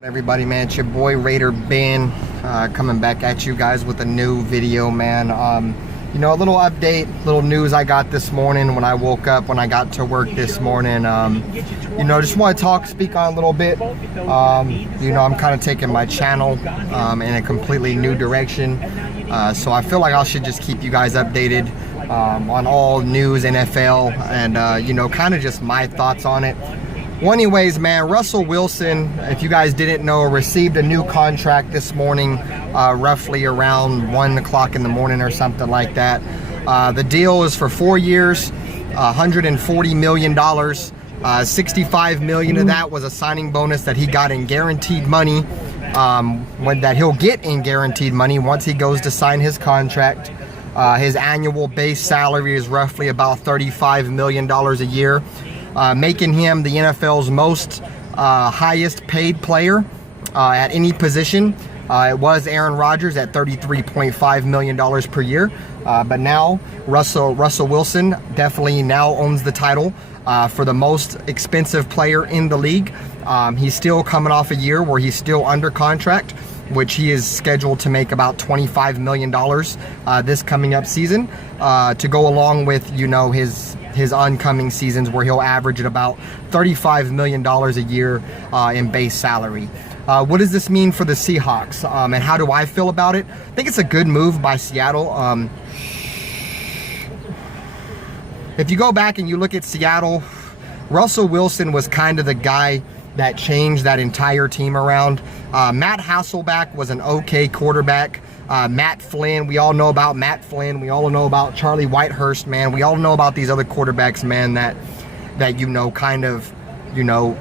Everybody, man, it's your boy Raider Ben coming back at you guys with a new video, man. You know, a little update, little news I got this morning when I woke up, when I got to work this morning. You know, just want to speak on a little bit. You know, I'm kind of taking my channel in a completely new direction, so I feel like I should just keep you guys updated on all news NFL and you know, kind of just my thoughts on it. Well, anyways, man, Russell Wilson, if you guys didn't know, received a new contract this morning, roughly around 1 o'clock in the morning or something like that. The deal is for 4 years, $140 million. $65 million of that was a signing bonus that he got in guaranteed money, that he'll get in guaranteed money once he goes to sign his contract. His annual base salary is roughly about $35 million a year. Making him the NFL's most highest paid player at any position. It was Aaron Rodgers at $33.5 million per year, but now Russell Wilson definitely now owns the title for the most expensive player in the league. He's still coming off a year where he's still under contract, which he is scheduled to make about $25 million this coming up season, to go along with, you know, his oncoming seasons where he'll average at about $35 million a year in base salary. What does this mean for the Seahawks, and how do I feel about it? I think it's a good move by Seattle. If you go back and you look at Seattle, Russell Wilson was kind of the guy that changed that entire team around. Matt Hasselbeck was an okay quarterback. Matt Flynn, we all know about Matt Flynn. We all know about Charlie Whitehurst, man. We all know about these other quarterbacks, man, that you know, kind of, you know,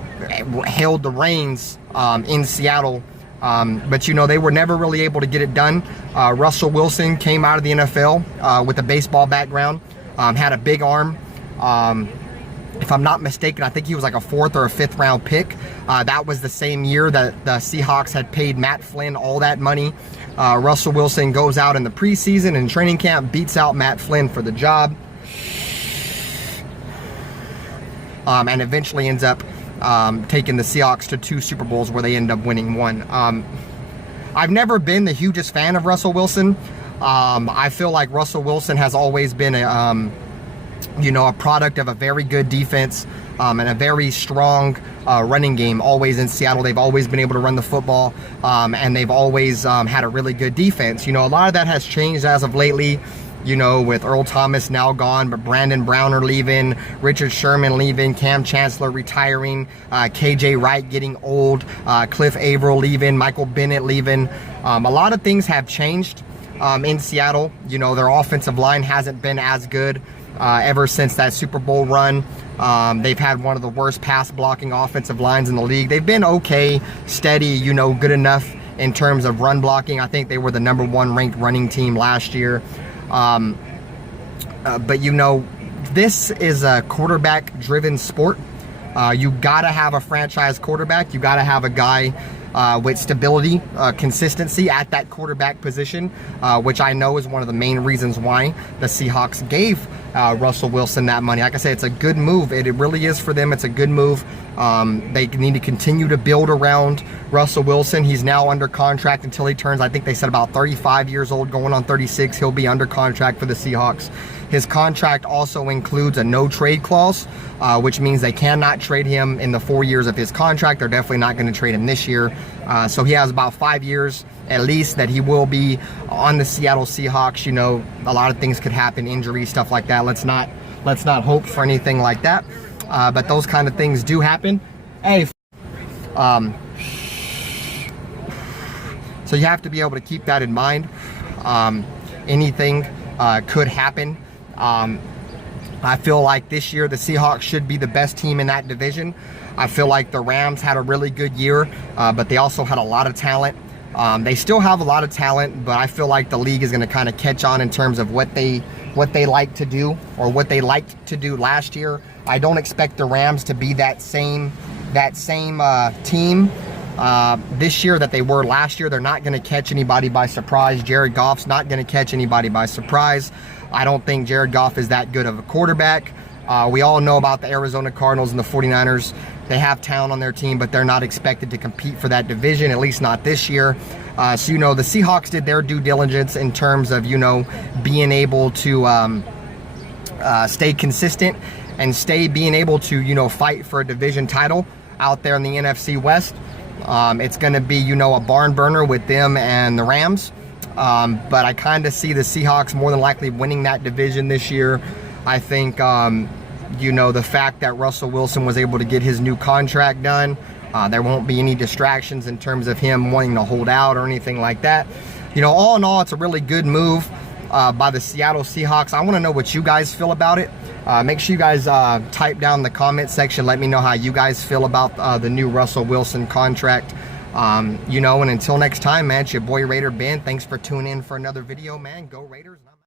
held the reins in Seattle. But, you know, they were never really able to get it done. Russell Wilson came out of the NFL with a baseball background, had a big arm. If I'm not mistaken, I think he was like a 4th or a 5th round pick. That was the same year that the Seahawks had paid Matt Flynn all that money. Russell Wilson goes out in the preseason and training camp, beats out Matt Flynn for the job, and eventually ends up taking the Seahawks to 2 Super Bowls where they end up winning 1. I've never been the hugest fan of Russell Wilson. I feel like Russell Wilson has always been you know, a product of a very good defense and a very strong running game. Always in Seattle, they've always been able to run the football, and they've always had a really good defense. You know, a lot of that has changed as of lately, you know, with Earl Thomas now gone, but Brandon Browner leaving, Richard Sherman leaving, Cam Chancellor retiring, KJ Wright getting old, Cliff Averill leaving, Michael Bennett leaving. A lot of things have changed in Seattle. You know, their offensive line hasn't been as good ever since that Super Bowl run. They've had one of the worst pass blocking offensive lines in the league. They've been okay, steady, you know, good enough in terms of run blocking. I think they were the #1 ranked running team last year. But, you know, this is a quarterback driven sport. You gotta have a franchise quarterback. You gotta have a guy with stability, consistency at that quarterback position, which I know is one of the main reasons why the Seahawks gave Russell Wilson that money. Like I said, it's a good move. It really is for them. It's a good move. They need to continue to build around Russell Wilson. He's now under contract until he turns, I think they said about 35 years old, going on 36. He'll be under contract for the Seahawks. His contract also includes a no-trade clause, which means they cannot trade him in the 4 years of his contract. They're definitely not going to trade him this year. So he has about 5 years at least that he will be on the Seattle Seahawks. You know, a lot of things could happen, injuries, stuff like that. Let's not hope for anything like that. But those kind of things do happen. Hey, so you have to be able to keep that in mind. Anything could happen. I feel like this year the Seahawks should be the best team in that division. I feel like the Rams had a really good year, but they also had a lot of talent. They still have a lot of talent, but I feel like the league is going to kind of catch on in terms of what they like to do, or what they liked to do last year. I don't expect the Rams to be that same team this year that they were last year. They're not going to catch anybody by surprise. Jared Goff's not going to catch anybody by surprise. I don't think Jared Goff is that good of a quarterback. We all know about the Arizona Cardinals and the 49ers. They have talent on their team, but they're not expected to compete for that division, at least not this year. So, you know, the Seahawks did their due diligence in terms of, you know, being able to stay consistent and being able to, you know, fight for a division title out there in the NFC West. It's going to be, you know, a barn burner with them and the Rams. But I kind of see the Seahawks more than likely winning that division this year. I think, you know, the fact that Russell Wilson was able to get his new contract done, there won't be any distractions in terms of him wanting to hold out or anything like that. You know, all in all, it's a really good move by the Seattle Seahawks. I want to know what you guys feel about it. Make sure you guys type down in the comment section. Let me know how you guys feel about the new Russell Wilson contract. You know, and until next time, man, it's your boy Raider Ben. Thanks for tuning in for another video, man. Go Raiders.